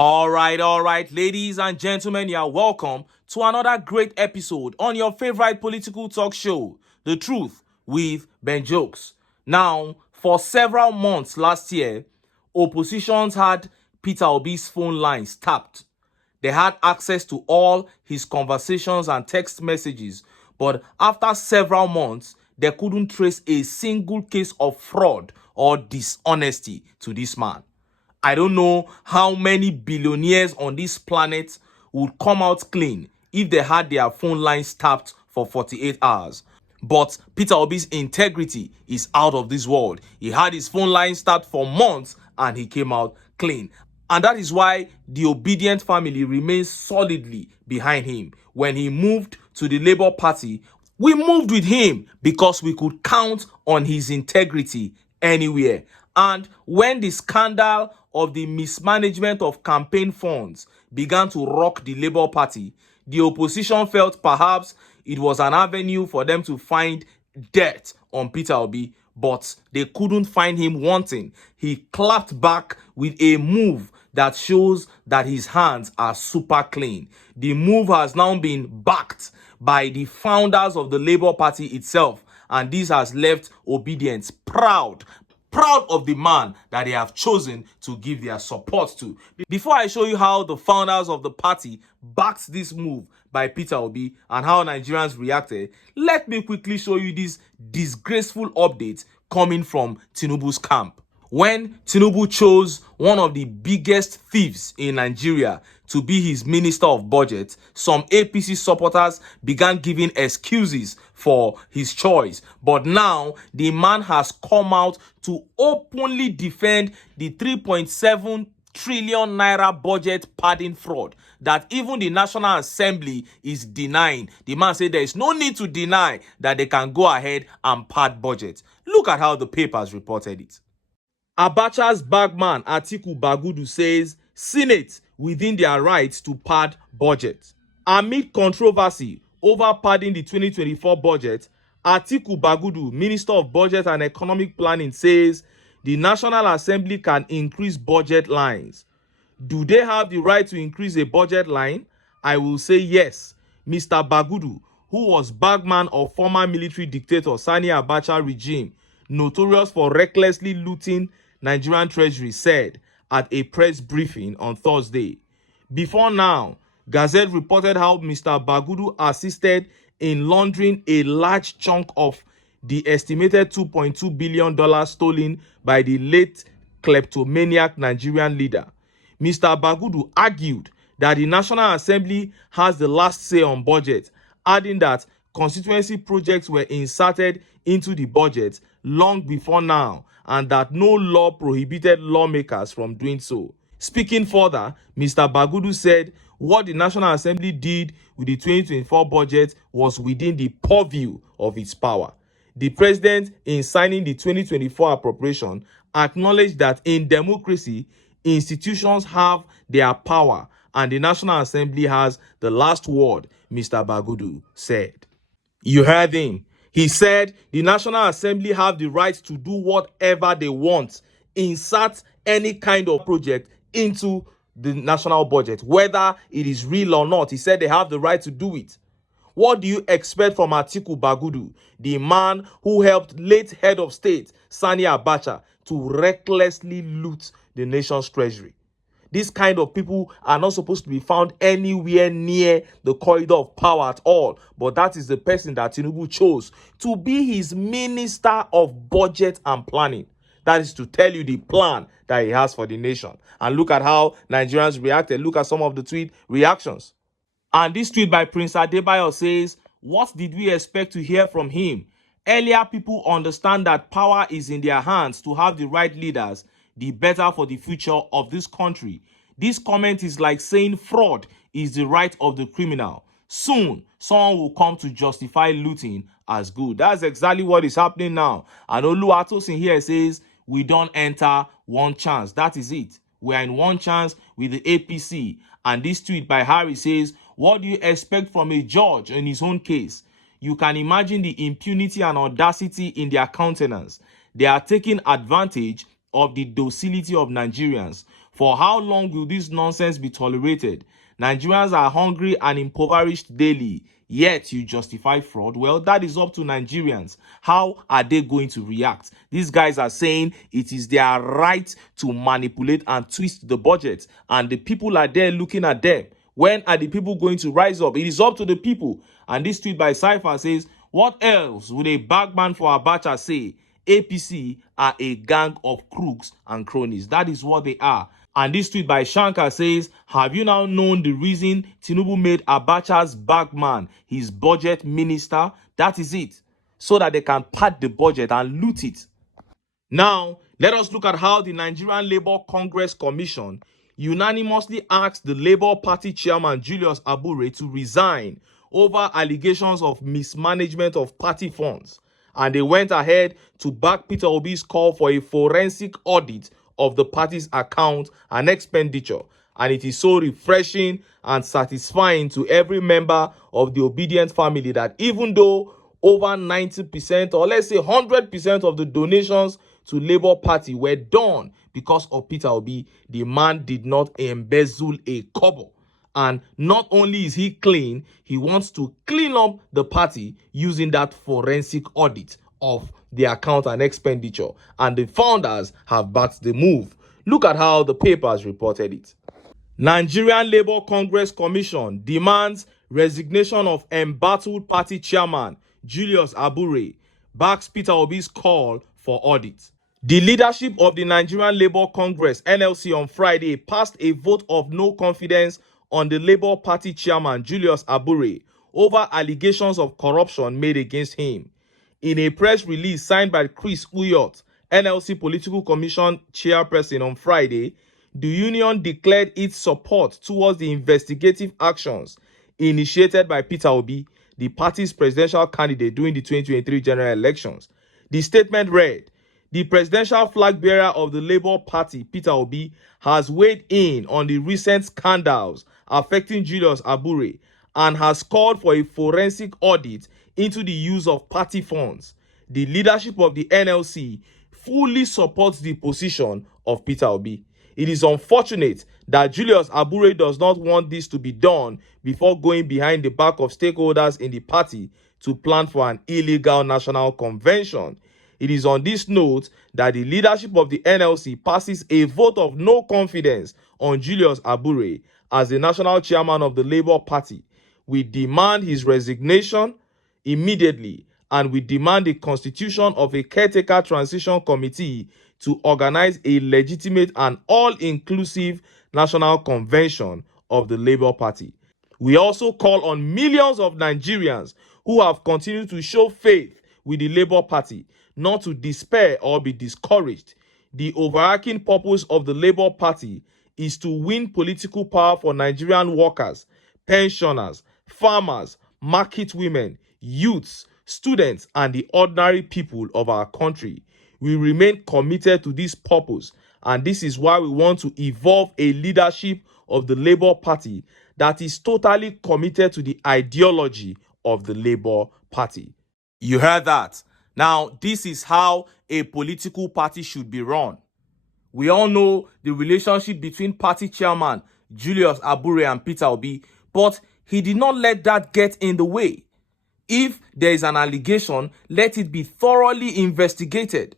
All right, ladies and gentlemen, you are welcome to another great episode on your favorite political talk show, The Truth with Ben Jokes. Now, for several months last year, oppositions had Peter Obi's phone lines tapped. They had access to all his conversations and text messages, but after several months, they couldn't trace a single case of fraud or dishonesty to this man. I don't know how many billionaires on this planet would come out clean if they had their phone lines tapped for 48 hours. But Peter Obi's integrity is out of this world. He had his phone lines tapped for months and he came out clean. And that is why the Obidient family remains solidly behind him. When he moved to the Labour Party, we moved with him because we could count on his integrity anywhere. And when the scandal of the mismanagement of campaign funds began to rock the Labour Party, the opposition felt perhaps it was an avenue for them to find dirt on Peter Obi, but they couldn't find him wanting. He clapped back with a move that shows that his hands are super clean. The move has now been backed by the founders of the Labour Party itself, and this has left Obedience proud of the man that they have chosen to give their support to. Before I show you how the founders of the party backed this move by Peter Obi and how Nigerians reacted, let me quickly show you this disgraceful update coming from TINUBU's camp. When TINUBU chose one of the biggest thieves in Nigeria to be his Minister of Budget, some APC supporters began giving excuses for his choice. But now, the man has come out to openly defend the 3.7 trillion naira budget padding fraud that even the National Assembly is denying. The man said there is no need to deny that they can go ahead and pad budget. Look at how the papers reported it. Abacha's bagman Atiku Bagudu says Senate within their rights to pad budget. Amid controversy over padding the 2024 budget, Atiku Bagudu, Minister of Budget and Economic Planning, says the National Assembly can increase budget lines. Do they have the right to increase a budget line? I will say yes. Mr. Bagudu, who was bagman of former military dictator Sani Abacha regime, notorious for recklessly looting Nigerian Treasury, said at a press briefing on Thursday. Before now, Gazette reported how Mr. Bagudu assisted in laundering a large chunk of the estimated $2.2 billion stolen by the late kleptomaniac Nigerian leader. Mr. Bagudu argued that the National Assembly has the last say on budget, adding that constituency projects were inserted into the budget long before now and that no law prohibited lawmakers from doing so. Speaking further, Mr. Bagudu said what the National Assembly did with the 2024 budget was within the purview of its power. The president, in signing the 2024 appropriation, acknowledged that in democracy, institutions have their power and the National Assembly has the last word, Mr. Bagudu said. You heard him. He said the National Assembly have the right to do whatever they want, insert any kind of project into the national budget, whether it is real or not. He said they have the right to do it. What do you expect from Atiku Bagudu, the man who helped late head of state Sani Abacha to recklessly loot the nation's treasury? These kind of people are not supposed to be found anywhere near the corridor of power at all. But that is the person that TINUBU chose to be his Minister of Budget and Planning. That is to tell you the plan that he has for the nation. And look at how Nigerians reacted. Look at some of the tweet reactions. And this tweet by Prince Adebayo says, "What did we expect to hear from him? Earlier, people understand that power is in their hands to have the right leaders, the better for the future of this country. This comment is like saying fraud is the right of the criminal. Soon, someone will come to justify looting as good." That's exactly what is happening now. And Oluwatosin here says, we don't enter one chance. That is it. We are in one chance with the APC. And this tweet by Harry says, what do you expect from a judge in his own case? You can imagine the impunity and audacity in their countenance. They are taking advantage of the docility of Nigerians. For how long will this nonsense be tolerated? Nigerians are hungry and impoverished daily, yet you justify fraud. Well, that is up to Nigerians. How are they going to react? These guys are saying it is their right to manipulate and twist the budget, and the people are there looking at them. When are the people going to rise up? It is up to the people. And this tweet by Cypher says, what else would a bagman for Abacha say? APC are a gang of crooks and cronies. That is what they are. And this tweet by Shankar says, have you now known the reason TINUBU made Abacha's bagman his budget minister? That is it. So that they can pad the budget and loot it. Now, let us look at how the Nigerian Labour Congress Commission unanimously asked the Labour Party chairman Julius Abure to resign over allegations of mismanagement of party funds. And they went ahead to back Peter Obi's call for a forensic audit of the party's account and expenditure. And it is so refreshing and satisfying to every member of the OBIdients family that even though over 90% or let's say 100% of the donations to Labour Party were done because of Peter Obi, the man did not embezzle a kobo. And not only is he clean, he wants to clean up the party using that forensic audit of the account and expenditure. And the founders have backed the move. Look at how the papers reported it. Nigerian Labour Congress Commission demands resignation of embattled party chairman Julius Abure, backs Peter Obi's call for audit. The leadership of the Nigerian Labour Congress (NLC) on Friday passed a vote of no confidence on the Labour Party chairman Julius Abure over allegations of corruption made against him. In a press release signed by Chris Uyot, NLC Political Commission chairperson, on Friday, the union declared its support towards the investigative actions initiated by Peter Obi, the party's presidential candidate during the 2023 general elections. The statement read, the presidential flag bearer of the Labour Party, Peter Obi, has weighed in on the recent scandals affecting Julius Abure and has called for a forensic audit into the use of party funds. The leadership of the NLC fully supports the position of Peter Obi. It is unfortunate that Julius Abure does not want this to be done before going behind the back of stakeholders in the party to plan for an illegal national convention. It is on this note that the leadership of the NLC passes a vote of no confidence on Julius Abure as the national chairman of the Labour Party. We demand his resignation immediately, and we demand the constitution of a caretaker transition committee to organize a legitimate and all-inclusive national convention of the Labour Party. We also call on millions of Nigerians who have continued to show faith with the Labour Party not to despair or be discouraged. The overarching purpose of the Labour Party is to win political power for Nigerian workers, pensioners, farmers, market women, youths, students, and the ordinary people of our country. We remain committed to this purpose, and this is why we want to evolve a leadership of the Labour Party that is totally committed to the ideology of the Labour Party. You heard that. Now, this is how a political party should be run. We all know the relationship between party chairman Julius Abure and Peter Obi, but he did not let that get in the way. If there is an allegation, let it be thoroughly investigated.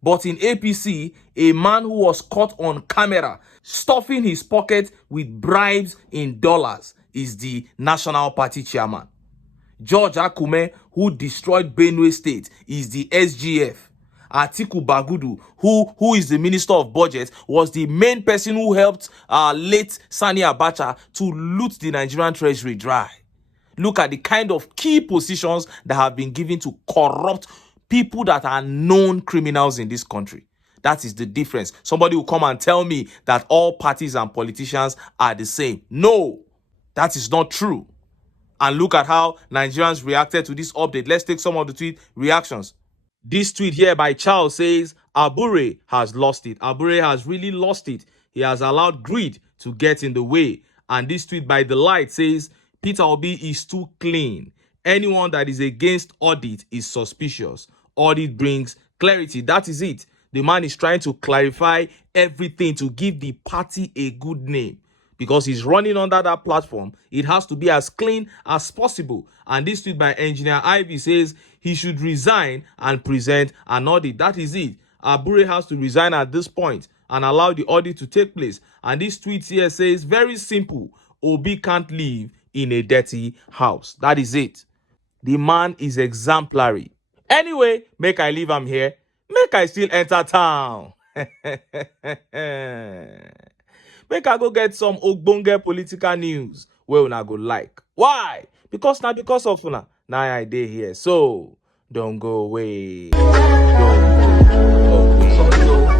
But in APC, a man who was caught on camera stuffing his pocket with bribes in dollars is the national party chairman. George Akume, who destroyed Benue State, is the SGF. Atiku Bagudu, who is the Minister of Budget, was the main person who helped late Sani Abacha to loot the Nigerian treasury dry. Look at the kind of key positions that have been given to corrupt people that are known criminals in this country. That is the difference. Somebody will come and tell me that all parties and politicians are the same. No, that is not true. And look at how Nigerians reacted to this update. Let's take some of the tweet reactions. This tweet here by Charles says, Abure has lost it. Abure has really lost it. He has allowed greed to get in the way. And this tweet by The Light says, Peter Obi is too clean. Anyone that is against audit is suspicious. Audit brings clarity. That is it. The man is trying to clarify everything to give the party a good name. Because he's running under that platform, it has to be as clean as possible. And this tweet by Engineer Ivy says he should resign and present an audit. That is it. Abure has to resign at this point and allow the audit to take place. And this tweet here says, very simple, Obi can't live in a dirty house. That is it. The man is exemplary. Anyway, make I leave am here. Make I still enter town. Make I go get some ogbonge political news wey una go like. Why? Because of una na I dey here. So don't go away. Don't go away.